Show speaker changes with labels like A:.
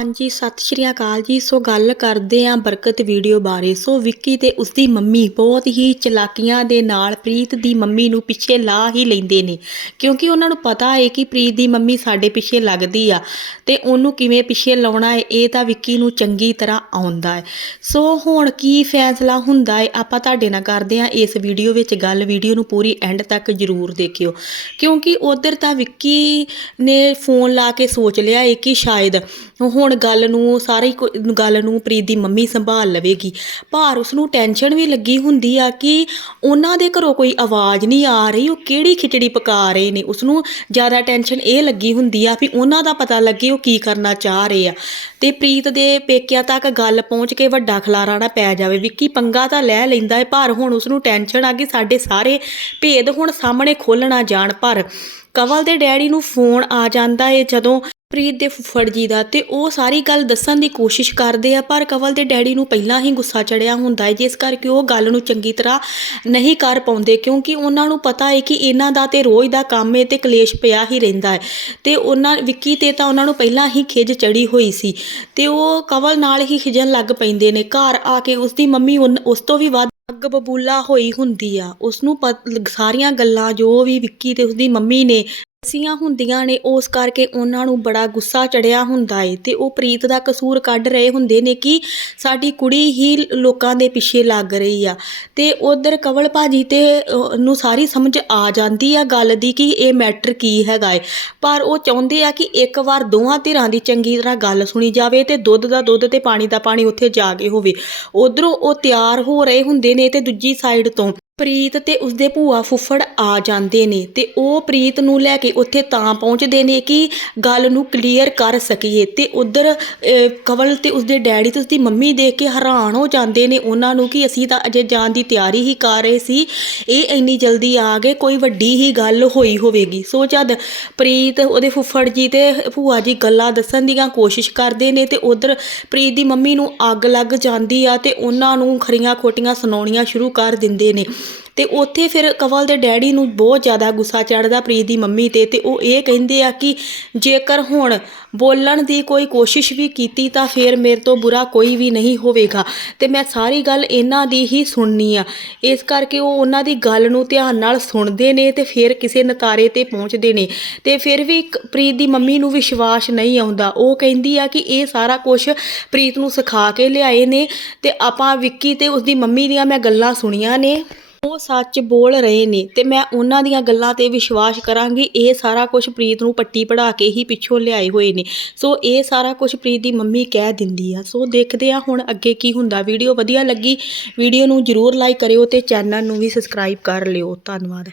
A: ਹਾਂਜੀ, ਸਤਿ ਸ਼੍ਰੀ ਅਕਾਲ ਜੀ। ਸੋ ਗੱਲ ਕਰਦੇ ਆਂ ਬਰਕਤ ਵੀਡੀਓ ਬਾਰੇ। ਸੋ ਵਿੱਕੀ ਤੇ ਉਸਦੀ ਮੰਮੀ ਬਹੁਤ ਹੀ ਚਲਾਕੀਆਂ ਦੇ ਨਾਲ ਪ੍ਰੀਤ ਦੀ ਮੰਮੀ ਨੂੰ ਪਿੱਛੇ ਲਾ ਹੀ ਲੈਂਦੇ ਨੇ। ਕਿਉਂਕਿ ਉਹਨਾਂ ਨੂੰ ਪਤਾ ਹੈ ਕਿ ਪ੍ਰੀਤ ਦੀ ਮੰਮੀ ਸਾਡੇ ਪਿੱਛੇ ਲੱਗਦੀ ਆ ਤੇ ਉਹਨੂੰ ਕਿਵੇਂ ਪਿੱਛੇ ਲਾਉਣਾ ਹੈ, ਇਹ ਤਾਂ ਵਿੱਕੀ ਨੂੰ ਚੰਗੀ ਤਰ੍ਹਾਂ ਆਉਂਦਾ ਹੈ। ਸੋ ਹੁਣ ਕੀ ਫੈਸਲਾ ਹੁੰਦਾ ਹੈ, ਆਪਾਂ ਤੁਹਾਡੇ ਨਾਲ ਕਰਦੇ ਆਂ ਇਸ ਵੀਡੀਓ ਵਿੱਚ ਗੱਲ। ਵੀਡੀਓ ਨੂੰ ਪੂਰੀ ਐਂਡ ਤੱਕ ਜ਼ਰੂਰ ਦੇਖਿਓ। ਕਿਉਂਕਿ ਉਧਰ ਤਾਂ ਵਿੱਕੀ ਨੇ ਫੋਨ ਲਾ ਕੇ ਸੋਚ ਲਿਆ ਹੈ ਕਿ ਸ਼ਾਇਦ ਹੁਣ ਗੱਲ ਨੂੰ, ਸਾਰੀ ਕੁ- ਗੱਲ ਨੂੰ ਪ੍ਰੀਤ ਦੀ ਮੰਮੀ ਸੰਭਾਲ ਲਵੇਗੀ। ਪਰ ਉਸ ਨੂੰ ਟੈਨਸ਼ਨ ਵੀ ਲੱਗੀ ਹੁੰਦੀ ਆ ਕਿ ਉਹਨਾਂ ਦੇ ਘਰੋਂ ਕੋਈ ਆਵਾਜ਼ ਨਹੀਂ ਆ ਰਹੀ, ਉਹ ਕਿਹੜੀ ਖਿਚੜੀ ਪਕਾ ਰਹੇ ਨੇ? ਉਸ ਨੂੰ ਜ਼ਿਆਦਾ ਟੈਨਸ਼ਨ ਇਹ ਲੱਗੀ ਹੁੰਦੀ ਆ ਵੀ ਉਹਨਾਂ ਦਾ ਪਤਾ ਲੱਗੇ ਉਹ ਕੀ ਕਰਨਾ ਚਾਹ ਰਹੇ ਆ। ਤੇ ਪ੍ਰੀਤ ਦੇ ਪੇਕਿਆਂ ਤੱਕ ਗੱਲ ਪਹੁੰਚ ਕੇ ਵੱਡਾ ਖਲਾਰਾ ਨਾ ਪੈ ਜਾਵੇ। ਵਿੱਕੀ ਪੰਗਾ ਤਾਂ ਲੈ ਲੈਂਦਾ ਹੈ ਪਰ ਹੁਣ ਉਸ ਨੂੰ ਟੈਨਸ਼ਨ ਆ ਕਿ ਸਾਡੇ ਸਾਰੇ ਭੇਦ ਹੁਣ ਸਾਹਮਣੇ ਖੋਲਣਾ ਜਾਣ। ਪਰ ਕਵਲ ਦੇ ਡੈਡੀ ਨੂੰ ਫੋਨ ਆ ਜਾਂਦਾ ਏ ਜਦੋਂ ਪ੍ਰੀਤ ਦੇ ਫੁੱਫੜ ਜੀ ਦਾ ਤੇ ਉਹ ਸਾਰੀ ਗੱਲ ਦੱਸਣ ਦੀ ਕੋਸ਼ਿਸ਼ ਕਰਦੇ ਆ, ਪਰ ਕਵਲ ਦੇ ਡੈਡੀ ਨੂੰ ਪਹਿਲਾਂ ਹੀ ਗੁੱਸਾ ਚੜਿਆ ਹੁੰਦਾ ਹੈ, ਜਿਸ ਕਰਕੇ ਉਹ ਗੱਲ ਨੂੰ ਚੰਗੀ ਤਰ੍ਹਾਂ ਨਹੀਂ ਕਰ ਪਾਉਂਦੇ, ਕਿਉਂਕਿ ਉਹਨਾਂ ਨੂੰ ਪਤਾ ਹੈ ਕਿ ਇਹਨਾਂ ਦਾ ਤੇ ਰੋਜ਼ ਦਾ ਕੰਮ ਹੈ ਤੇ ਕਲੇਸ਼ ਪਿਆ ਹੀ ਰਹਿੰਦਾ ਹੈ। ਤੇ ਉਹਨਾਂ, ਵਿੱਕੀ ਤੇ ਤਾਂ ਉਹਨਾਂ ਨੂੰ ਪਹਿਲਾਂ ਹੀ ਖਿਜ ਚੜੀ ਹੋਈ ਸੀ। ਤੇ ਉਹ ਕਵਲ ਨਾਲ ਹੀ ਖਿਜਣ ਲੱਗ ਪੈਂਦੇ ਨੇ। ਘਰ ਆ ਕੇ ਉਸਦੀ ਮੰਮੀ ਉਨ- ਉਸ ਤੋਂ ਵੀ ਵੱਧ ਅੱਗ ਬਬੂਲਾ ਹੋਈ ਹੁੰਦੀ ਆ। ਉਸ ਨੂੰ ਸਾਰੀਆਂ ਗੱਲਾਂ ਜੋ ਵੀ ਵਿੱਕੀ ਤੇ ਉਸਦੀ ਮੰਮੀ ਨੇ ਦੱਸੀਆਂ ਹੁੰਦੀਆਂ ਨੇ, ਉਸ ਕਰਕੇ ਉਹਨਾਂ ਨੂੰ ਬੜਾ ਗੁੱਸਾ ਚੜਿਆ ਹੁੰਦਾ ਏ ਤੇ ਉਹ ਪ੍ਰੀਤ ਦਾ ਕਸੂਰ ਕੱਢ ਰਹੇ ਹੁੰਦੇ ਨੇ ਕਿ ਸਾਡੀ ਕੁੜੀ ਹੀ ਲੋਕਾਂ ਦੇ ਪਿੱਛੇ ਲੱਗ ਰਹੀ ਆ। ਤੇ ਉਧਰ ਕਵਲ ਭਾਜੀ ਤੇ ਨੂੰ ਸਾਰੀ ਸਮਝ ਆ ਜਾਂਦੀ ਆ ਗੱਲ ਦੀ ਕਿ ਇਹ ਮੈਟਰ ਕੀ ਹੈਗਾ ਏ। ਪਰ ਉਹ ਚਾਹੁੰਦੇ ਆ ਕਿ ਇੱਕ ਵਾਰ ਦੋਵਾਂ ਧਿਰਾਂ ਦੀ ਚੰਗੀ ਤਰ੍ਹਾਂ ਗੱਲ ਸੁਣੀ ਜਾਵੇ ਤੇ ਦੁੱਧ ਦਾ ਦੁੱਧ ਤੇ ਪਾਣੀ ਦਾ ਪਾਣੀ ਉੱਥੇ ਜਾ ਕੇ ਹੋਵੇ। ਉਧਰੋਂ ਉਹ ਤਿਆਰ ਹੋ ਰਹੇ ਹੁੰਦੇ ਨੇ ਤੇ ਦੂਜੀ ਸਾਈਡ ਤੋਂ ਪ੍ਰੀਤ ਤੇ ਉਸਦੇ ਭੂਆ ਫੁੱਫੜ ਆ ਜਾਂਦੇ ਨੇ ਤੇ ਉਹ ਪ੍ਰੀਤ ਨੂੰ ਲੈ ਕੇ ਉੱਥੇ ਤਾਂ ਪਹੁੰਚਦੇ ਨੇ ਕਿ ਗੱਲ ਨੂੰ ਕਲੀਅਰ ਕਰ ਸਕੀਏ ਤੇ ਉਧਰ ਕਵਲ ਤੇ ਉਸਦੇ ਡੈਡੀ ਤੇ ਉਸਦੀ ਮੰਮੀ ਦੇਖ ਕੇ ਹੈਰਾਨ ਹੋ ਜਾਂਦੇ ਨੇ ਉਹਨਾਂ ਨੂੰ ਕਿ ਅਸੀਂ ਤਾਂ ਅਜੇ ਜਾਣ ਦੀ ਤਿਆਰੀ ਹੀ ਕਰ ਰਹੇ ਸੀ, ਇਹ ਇੰਨੀ ਜਲਦੀ ਆ ਗਏ, ਕੋਈ ਵੱਡੀ ਹੀ ਗੱਲ ਹੋਈ ਹੋਵੇਗੀ। ਸੋ ਜਦ ਪ੍ਰੀਤ, ਉਹਦੇ ਫੁੱਫੜ ਜੀ ਤੇ ਭੂਆ ਜੀ ਗੱਲਾਂ ਦੱਸਣ ਦੀਆਂ ਕੋਸ਼ਿਸ਼ ਕਰਦੇ ਨੇ ਤੇ ਉਧਰ ਪ੍ਰੀਤ ਦੀ ਮੰਮੀ ਨੂੰ ਅੱਗ ਲੱਗ ਜਾਂਦੀ ਆ ਤੇ ਉਹਨਾਂ ਨੂੰ ਖਰੀਆਂ ਖੋਟੀਆਂ ਸੁਣਾਉਣੀਆਂ ਸ਼ੁਰੂ ਕਰ ਦਿੰਦੇ ਨੇ। ਤੇ ਉੱਥੇ ਫਿਰ ਕਵਲ ਦੇ ਡੈਡੀ ਨੂੰ ਬਹੁਤ ਜ਼ਿਆਦਾ ਗੁੱਸਾ ਚੜਦਾ ਪ੍ਰੀਤ ਦੀ ਮੰਮੀ ਤੇ ਤੇ ਉਹ ਇਹ ਕਹਿੰਦੇ ਆ ਕਿ ਜੇਕਰ ਹੁਣ ਬੋਲਣ ਦੀ ਕੋਈ ਕੋਸ਼ਿਸ਼ ਵੀ ਕੀਤੀ ਤਾਂ ਫਿਰ ਮੇਰੇ ਤੋਂ ਬੁਰਾ ਕੋਈ ਵੀ ਨਹੀਂ ਹੋਵੇਗਾ। ਤੇ ਮੈਂ ਸਾਰੀ ਗੱਲ ਇਹਨਾਂ ਦੀ ਹੀ ਸੁਣਨੀ ਆ। ਇਸ ਕਰਕੇ ਉਹ ਉਹਨਾਂ ਦੀ ਗੱਲ ਨੂੰ ਧਿਆਨ ਨਾਲ ਸੁਣਦੇ ਨੇ ਤੇ ਫਿਰ ਕਿਸੇ ਨਤਾਰੇ ਤੇ ਪਹੁੰਚਦੇ ਨੇ। ਤੇ ਫਿਰ ਵੀ ਪ੍ਰੀਤ ਦੀ ਮੰਮੀ ਨੂੰ ਵਿਸ਼ਵਾਸ ਨਹੀਂ ਆਉਂਦਾ। ਉਹ ਕਹਿੰਦੀ ਆ ਕਿ ਇਹ ਸਾਰਾ ਕੁਝ ਪ੍ਰੀਤ ਨੂੰ ਸਿਖਾ ਕੇ ਲਿਆਏ ਨੇ ਤੇ ਆਪਾਂ ਵਿੱਕੀ ਤੇ ਉਸਦੀ ਮੰਮੀ ਦੀਆਂ ਮੈਂ ਗੱਲਾਂ ਸੁਣੀਆਂ ਨੇ। ਉਹ ਸੱਚ ਬੋਲ ਰਹੇ ਨੇ ਤੇ ਮੈਂ ਉਹਨਾਂ ਦੀਆਂ ਗੱਲਾਂ ਤੇ ਵਿਸ਼ਵਾਸ ਕਰਾਂਗੀ। ਇਹ ਸਾਰਾ ਕੁਝ ਪ੍ਰੀਤ ਨੂੰ ਪੱਟੀ ਪੜਾ ਕੇ ਹੀ ਪਿੱਛੋਂ ਲਿਆਏ ਹੋਏ ਨੇ। ਸੋ ਇਹ ਸਾਰਾ ਕੁਝ ਪ੍ਰੀਤ ਦੀ ਮੰਮੀ ਕਹਿ ਦਿੰਦੀ ਆ। ਸੋ ਦੇਖਦੇ ਆ ਹੁਣ ਅੱਗੇ ਕੀ ਹੁੰਦਾ। ਵੀਡੀਓ ਵਧੀਆ ਲੱਗੀ, ਵੀਡੀਓ ਨੂੰ ਜਰੂਰ ਲਾਈਕ ਕਰਿਓ ਤੇ ਚੈਨਲ ਨੂੰ ਵੀ ਸਬਸਕ੍ਰਾਈਬ ਕਰ ਲਿਓ। ਧੰਨਵਾਦ।